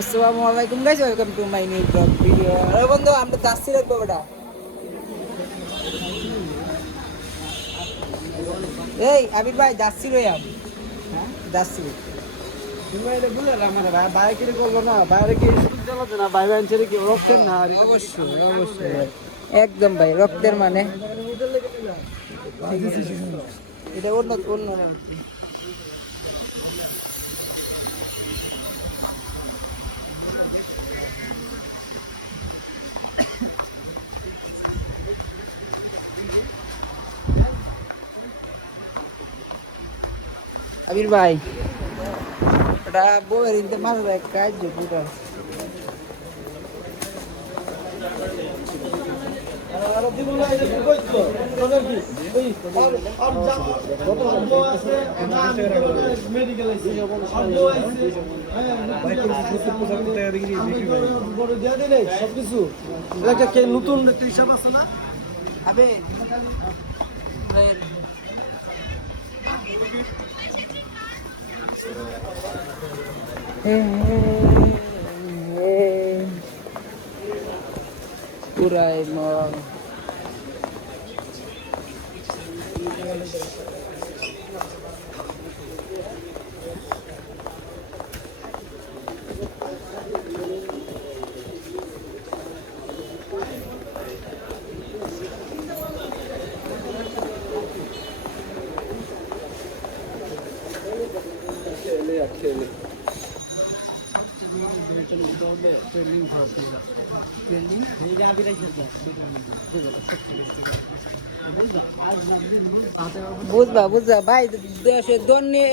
আসসালামু আলাইকুম guys, welcome to my new blog video. আরে বন্ধু, আমরা যাচ্ছি রাখবো বেটা। এই আবির ভাই, যাচ্ছি রে আমি। হ্যাঁ যাচ্ছি। তুমি এটা বুঝলাম মানে বাইরে কি করবো না, বাইরে কি শুধু চালাতে না, বাইরে আনছে কি রক্তের না অবশ্যই অবশ্যই ভাই, একদম ভাই, রক্তের মানে এটা অন্য অন্য। আবির ভাই, ওটা বউয়ের ইনতে মাথা কাজ পুরো। সবকিছু নতুন একটা হিসাব আছে না। আবে পুরাই মন বুঝবা বুঝবা ভাই, দেশে দন নিয়ে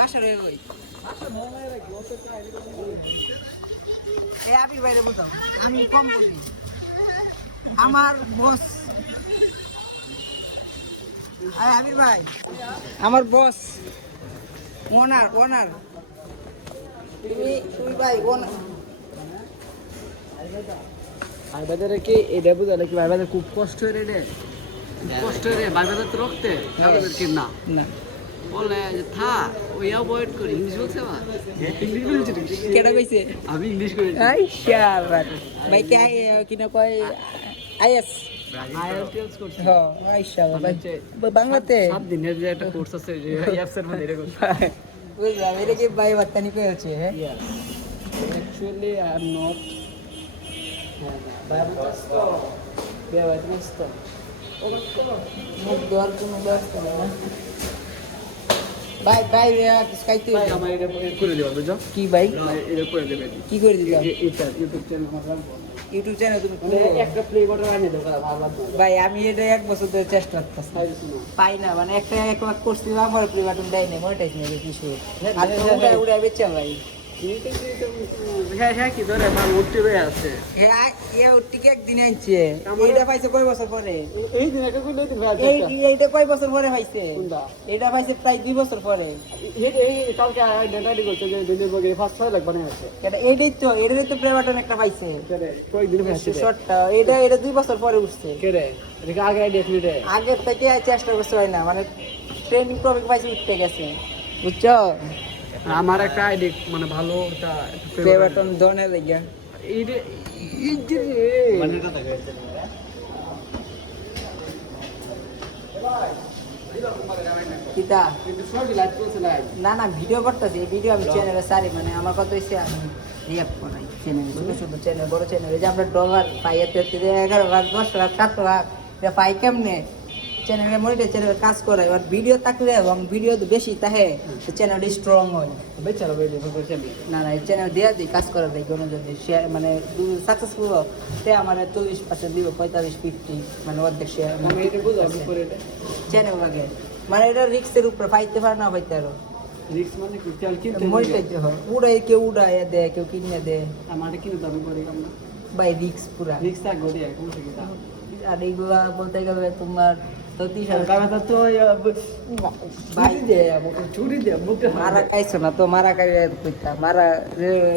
বাসা রয়ে গই। এই আবির ভাইরে বুঝাও, আমি কম বলি। আমার বস আবির ভাই, আমার বস ওনার ওনার তুমি তুমি ভাই ওনার। ভাই বাজারে কি এটা বুঝালে কি ভাই বাজার খুব কষ্ট রে রে, কষ্ট রে ভাই বাজার তো রক্তে আমাদের কি না না বলে যে থা ওই অ্যাভয়েড করি। ইংলিশ বলছে বা ইংলিশ বলছে কেডা কইছে? আমি ইংলিশ করি। আই শাবাত ভাই, কে কিনা কয় আইএস। আইএলটিএস করছি। হ্যাঁ আই শাবাত ভাই, বাংলাতে 7 দিনের যে একটা কোর্স আছে যে অ্যাপস এর মধ্যে এরকম। বুঝলাম, এটা কি ভাই বাত্তানি কই হচ্ছে? হ্যাঁ অ্যাকচুয়ালি আই এম নট বায়াবুস্ত বায়াবুস্ত মুখ দেওয়ার কোনো ব্যবস্থা নেই না ভাই। ভাই খাইতে ভাই আমার এটা করে দেওয়া বুঝছো কি ভাই, আমার এটা করে দেবে। কি করে দিলাম? এটা ইউটিউব চ্যানেল আমার রাখবো ইউটিউব চ্যানেল তুমি মানে খুলবো? একটা প্লে বাটন আনিয়ে দেবো ভালো ভাই আমি এটা 1 বছর ধরে চেষ্টা করতেছি, পাই না। মানে একটা একবার করছিলাম, আমার প্লে বাটন দেয় না, মনিটাইজ নেই কিছু। আর উড়া উড়া বেচা ভাই। হ্যাঁ হ্যাঁ কি ধরে আমার উঠতে রয়ে আছে টিকে একদিন আনছে, এইটা পাইছে কয় বছর পরে? এই দিন একটা কইলে দিন ভাই এইটা কয় বছর পরে পাইছে? কোনটা এটা পাইছে প্রায় 2 বছর পরে। এই কালকে ডেটা ডি করতে যে দিনের বগে ফার্স্ট 6 লাখ বানায় আছে এটাই তো প্লে বাটন একটা পাইছে কেরে কই দিন হয়েছে শর্টটা। এটা 2 বছর পরে উঠছে। কেরে এটা আগে আইডিয়া ছিল রে আগের থেকে চেষ্টা করতে হয় না, মানে ট্রেনিং টপিক পাইছে, উঠতে গেছে, বুঝছো? আমার একটা আইডি মানে ভালো একটা প্লে বাটন ধরনের লাগিয়া এই রে এই যে মানে এটা থাকে কিতা কিন্তু সব লাইভ করছে লাইভ না না, ভিডিও করতেছি। এই ভিডিও আমি চ্যানেলে সারি, মানে আমার কথা হচ্ছে আমি রিয়াপ করাই চ্যানেলে, ছোটো ছোটো চ্যানেল, বড় চ্যানেল। এই যে আমরা ডলার পাই, 11 লাখ 10 লাখ 7 লাখ, এটা পাই কেমনে? চ্যানেলের মনিটর চ্যানেলে কাজ করে, এবার ভিডিও থাকলে এবং ভিডিও বেশি তাহে চ্যানেলটি স্ট্রং হয়। বেচারা ভাই দেখো করছে আমি না না, এই চ্যানেল দেওয়া দিই, কাজ করার দিই। কোনো যদি শেয়ার মানে সাকসেসফুল হয়, সে আমার 40% দিব, 45-50, মানে অর্ধেক শেয়ার আমি এটা বুঝো আমি করে এটা চ্যানেল লাগে। মানে এটা রিক্সের উপরে, পাইতে পারে না পাইতে আরো রিস্ক মানে কি চাল কিনতে মনিটর হয়, উড়াই কেউ উড়াইয়া দেয়, কেউ কিনে দেয়। আমার কিনে দাবি করে আমরা ভাই রিক্স পুরা। রিস্ক থাক গড়ি কোন থেকে তা আর এইগুলা বলতে গেলে তোমার 30,000 কারণ তো ভাই ছুরি দে মুখে মারা খাইছো না তো, মারা খাই কইতা মারা।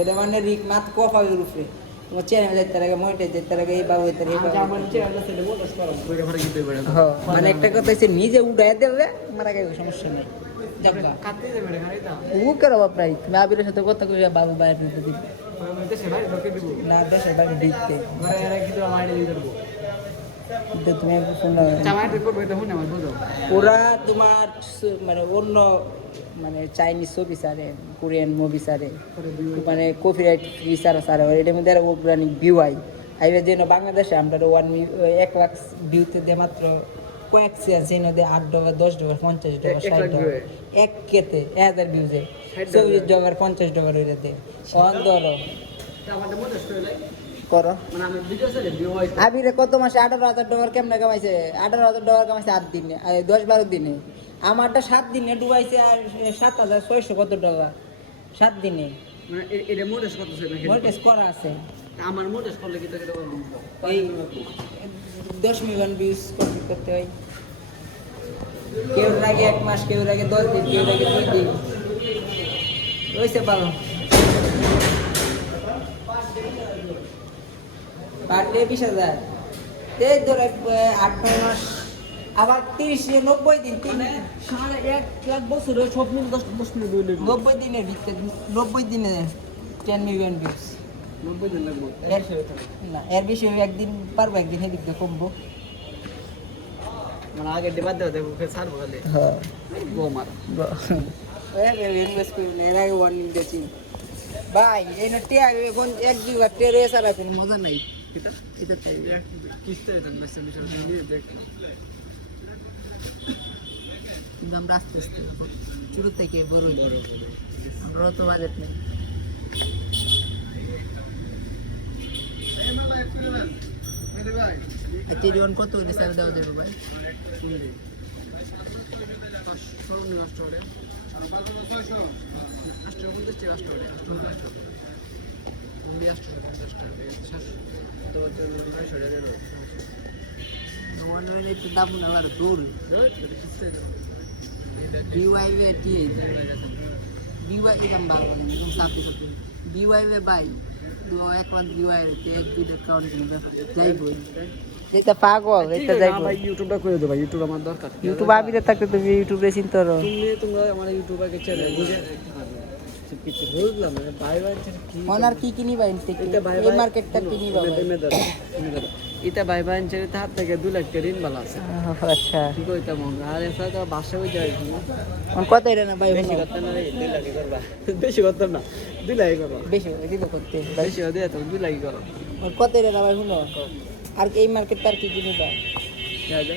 এটা মানে রিক মাত কফাবের উপরে। তোমার চ্যানেল যাইতে লাগে, মনিটর যাইতে লাগে, এই বাবু যাইতে এই বাবু। আমার চ্যানেল আছে এটা বলছ করো ওইটা ভরে গিয়ে বেড়ে হ্যাঁ, মানে একটা কথা হচ্ছে নিজে উড়াই দেবে, মারা খাইবে, সমস্যা নেই। যাবগা কাটতে দে বেড়ে খাই দাও ও করো প্রায় তুমি আবিরের সাথে কথা কইয়া বাবু বাইরে দিতে দিবে। দেশে ভাই ঢোকে দিব না দেশের বাইরে দিতে মানে এরা কিন্তু আমার আইডি দিয়ে দেবো তো তুমি একটু শুনলো চামাইতে করবো এটা শুনে আমার বুঝো ওরা তোমার মানে অন্য মানে চাইনিজ ছবি সারে কোরিয়ান মুভি সারে মানে কপিরাইট ফ্রি সারা সারে এটার মধ্যে আর অর্গানিক ভিউ আই আইবে যেন বাংলাদেশে আমরা 1 লাখ ভিউতে দিয়ে মাত্র কয়েক সেকেন্ড সেই নদী $8 $10 $50 $60 এক কেতে 1000 ভিউজে $40 $50 হইলে দে অন ধরো আমাদের মধ্যে স্টোরি করো মানে আমি ভিডিও সাইডে ভিউ হয় আবিরে কত মাসে $18,000 কেমনে কামাইছে $18,000 কামাইছে 8 দিনে 10-12 দিনে আমারটা 7 দিনে ডুবাইছে আর 7,600 কত টাকা 7 দিনে মানে এটা মোটেস কত ছিল মোটেস করা আছে আমার মোটেস করলে কি তাকে এই 10 মিলিয়ন ভিউজ কমপ্লিট করতে হয় কেউ লাগে 1 মাস কেউ লাগে 10 দিন কেউ লাগে 2 দিন ওইসে ভালো পার ডে 20,000 এই ধরে 8-9 মাস আবার 30-90 দিন মানে 1.5 বছরে সব মিলে 10 মিনিট হইলে 90 দিনের ভিতরে 90 দিনে 10 মিলিয়ন ভিউজ 90 দিন লাগবে না এর বেশি একদিন পারবো একদিন এদিক দিয়ে কমবো মানে আগে ডিবাদ দেওয়া দেবো ফের সার বলে হ্যাঁ গো মার ইনভেস্ট করি না এর আগে ওয়ার্নিং দিয়েছি ভাই এই না টিয়া এখন 1-2 বার টিয়া রেস আর কোনো মজা নাই এটা এটা তাই কিস্তে এটা মেসেজ বিষয় দিয়ে দেখ কিন্তু আমরা আস্তে আস্তে শুরু থেকে বড় আমরা তো বাজেট নেই টিরিওয়ান কত হইলে স্যার দেওয়া যাবে ভাই শুনলি 500 নিয়ে আসতে পারে 8 একটু দাম না আবার দূর বিওয়াইভে টি বিওয়াই এরকম ভালো না একদম সাথে সাথে বিওয়াইভে বাই 1 মান্থ বিওয়াইভে 1-2 অ্যাকাউন্ট কিনে ব্যাপার যাইবো এটা পাগল এটা যাইবো ভাই ইউটিউবটা করে দাও ভাই ইউটিউব আমার দরকার ইউটিউব আবিরে থাকতে তুমি ইউটিউবে চিন্তা করো তোমরা আমার ইউটিউবারকে চ্যানেল বুঝে কিছু বুঝলাম না ভাই ভাই কি ওনার কি কিনি ভাই এই মার্কেটটা কিনি ভাই এটা ভাই ভাই ছেড়ে হাত থেকে 2 লাখ টাকা ঋণ বালা আছে আচ্ছা কি কইতাম আর এসা তো বাসা হই যায় কোন কত এর না ভাই বেশি করতে না 2 লাখ করবা বেশি করতে না 2 লাখ করবা বেশি দিল করতে বেশি হয়ে তো 2 লাখ করো ওর কত এর না ভাই শুনো আর এই মার্কেট তার কি কিনি ভাই যা যা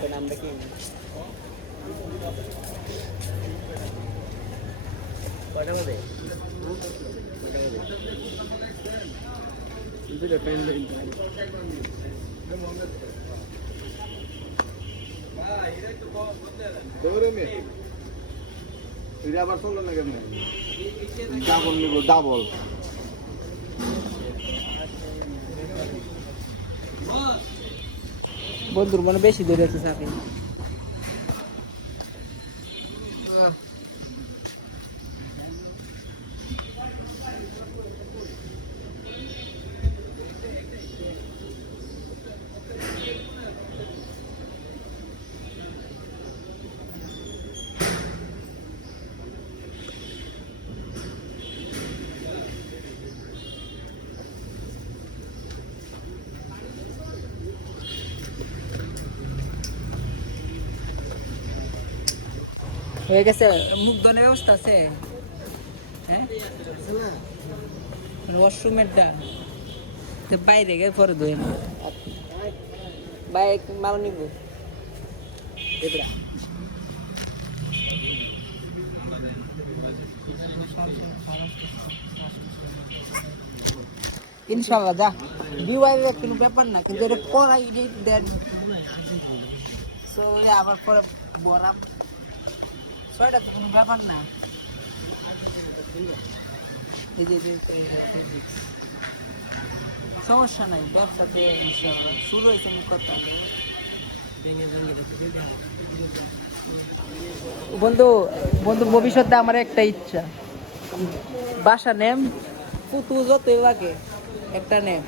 তো নামটা কি কয়টা বাজে দুটো পেন ডাবল বন্ধুর মনে বেশি ধরে আছে চাকরি হয়ে গেছে মুখ ধনের ব্যবস্থা আছে হ্যাঁ ওয়াশরুমেরটা তো বাইরে গিয়ে পরে ধুয়ে না বাইক মাল নিব ইনশাল্লাহ যা বিওয়াইভে কোনো ব্যাপার না কিন্তু এটা করাই দেন সো আবার পরে বরাম ছয়টা তো কোনো ব্যাপার না এই যে সমস্যা নাই ব্যবসাতে শুরু হয়েছে কথা বন্ধু বন্ধু ভবিষ্যতে আমার একটা ইচ্ছা বাসা নেম পুতু যতই লাগে একটা নেম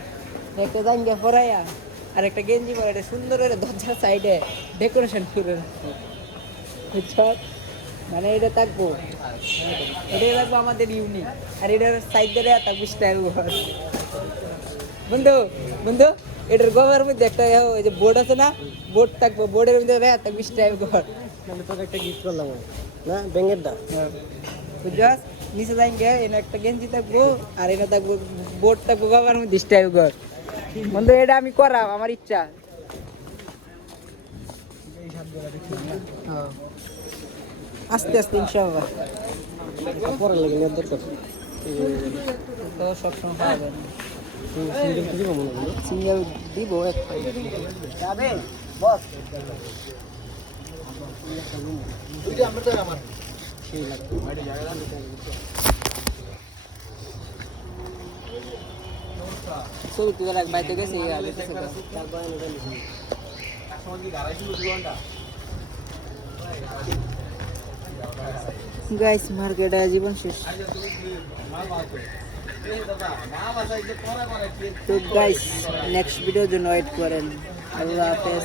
একটা জাঙ্গা ফরাইয়া আর একটা গেঞ্জি পরে সুন্দর করে দরজার সাইডে ডেকোরেশন করে বুঝছ মানে এটা থাকবো, এটাই লাগবো আমাদের ইউনিক। আর এটার সাইড ধরে থাকবো স্টাইল ঘর। বন্ধু বন্ধু এটার গমের মধ্যে একটা ওই যে বোর্ড আছে না, বোর্ড থাকবো, বোর্ডের মধ্যে থাকবো স্টাইল ঘর। মানে তোকে একটা গিফট করলাম না, ব্যাঙের দা। বুঝছস, নিচে যাইগে এনে একটা গেঞ্জি থাকবো, আর এনে থাকবো বোর্ড থাকবো গমের মধ্যে স্টাইল ঘর। বন্ধু এটা আমি করাম, আমার ইচ্ছা। হ্যাঁ। আস্তে আস্তে ইনশাআল্লাহ। পরে লাগে নেওয়ার দরকার। তো সবসময় পাওয়া যায় না। সিঙ্গেল কি দিব মনে হয়? সিঙ্গেল দিব এক যাবে বস। সেই লাগবে। ছবি তুলে রাখ, বাইতে গেছে আগে থেকে। গাইস মার্কেটে জীবন শেষ। তো গাইস নেক্সট ভিডিওর জন্য ওয়েট করেন। আল্লাহ হাফেজ।